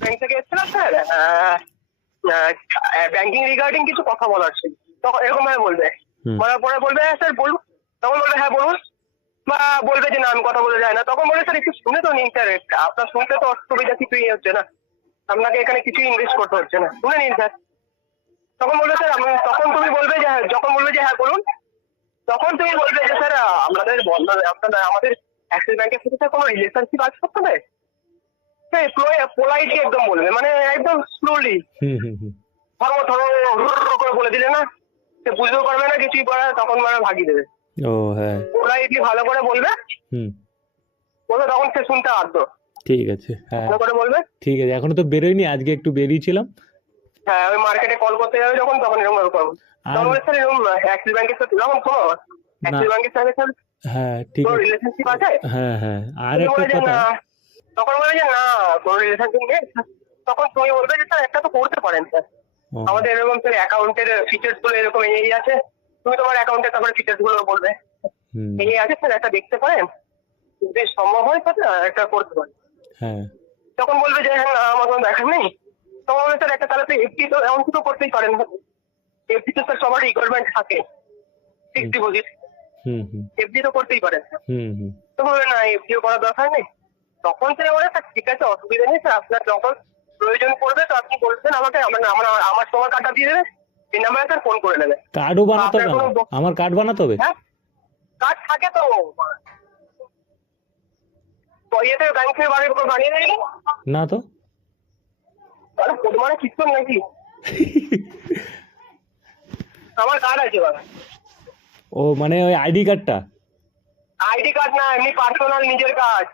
Bank থেকে এসেছিলাম sir, banking regarding কিছু কথা বলার ছিল। তখন এরকম ভাবে বলবে, বলার পরে বলবে হ্যাঁ স্যার বলুন, তখন বলবে হ্যাঁ বলুন, বা বলবে যে না আমি কথা বলে যায় না, তখন বলবে স্যার একটু শুনে তো নিন স্যার, আপনার শুনতে তো অসুবিধা কিছুই হচ্ছে না, আপনাকে এখানে কিছুই ইনভেস্ট করতে হচ্ছে না, শুনে নিন স্যার। তখন বলবে স্যার তখন তুমি বলবে যে যখন বলবে যে হ্যাঁ বলুন, তখন তুমি বলবে যে স্যার আমাদের বন্ধন আপনার আমাদের অ্যাক্সিস ব্যাংকের সাথে স্যার কোনো রিলেশনশিপ আছে আপনাদের, হ্যাঁ পোলাইটলি একদম বলবে, মানে একদম স্লোলি ধরো ধরো করে বলে দিলে না, সে বুঝতেও পারবে না কিছুই পড়া, তখন মানে ভাগিয়ে দেবে। ও হ্যাঁ, পোলাইটলি ভালো করে বলবে, বলবে তখন সে শুনতে আগ্রহ ঠিক আছে। হ্যাঁ ভালো করে বলবে। ঠিক আছে, এখনো তো বেরোয়নি, আজকে একটু বেরিয়েছিলাম। হ্যাঁ ওই মার্কেটে কল করতে যাবে যখন, তখন এরকম ভাবে করবো। তখন বলে স্যার এরকম অ্যাক্সিস ব্যাংকের সাথে যখন শোনো, অ্যাক্সিস ব্যাংকের সাথে স্যার হ্যাঁ ঠিক কোনো আছে। রিলেশনশিপ আছে? হ্যাঁ হ্যাঁ, আর তুমি একটা বলে যে কথা। না, তখন বলে যে না কোনো রিলেশনশিপ নেই, তখন তুমি বলবে যে স্যার একটা তো করতে পারেন স্যার, ও, আমাদের এরকম স্যার অ্যাকাউন্টের ফিচার্স গুলো এরকম এই আছে, তুমি তোমার অ্যাকাউন্টের তারপরে ফিচার্স গুলো বলবে এই আছে স্যার, একটা দেখতে পারেন, বেশ সম্ভব হয় স্যার একটা করতে পারেন। হ্যাঁ তখন বলবে যে হ্যাঁ না আমার কোনো দেখার নেই, তখন বলবে স্যার একটা তাহলে তো এফডি তো এমন তো করতেই পারেন, এফডি তো স্যার সবার রিকোয়ারমেন্ট থাকে, ফিক্সড ডিপোজিট এফডি তো করতেই পারেন স্যার। তো বলবে না এফডিও করার দরকার নেই, তখন সে বলে স্যার ঠিক আছে অসুবিধা নেই স্যার, আপনার যখন প্রয়োজন পড়বে তো আপনি বলবেন আমাকে, আমার তোমার কার্ডটা দিয়ে দেবে, এই নাম্বারে স্যার ফোন করে নেবে। কার্ডও বানাতে হবে? আমার কার্ড বানাতে হবে? হ্যাঁ কার্ড থাকে তো, ইয়েতে ব্যাংক থেকে বানিয়ে দেবে না তো। তাহলে মানে কিছু নাকি, আমার কার্ড আছে বাবা। ও মানে ওই আইডি কার্ডটা? আইডি কার্ড না, এমনি পার্সোনাল নিজের কার্ড।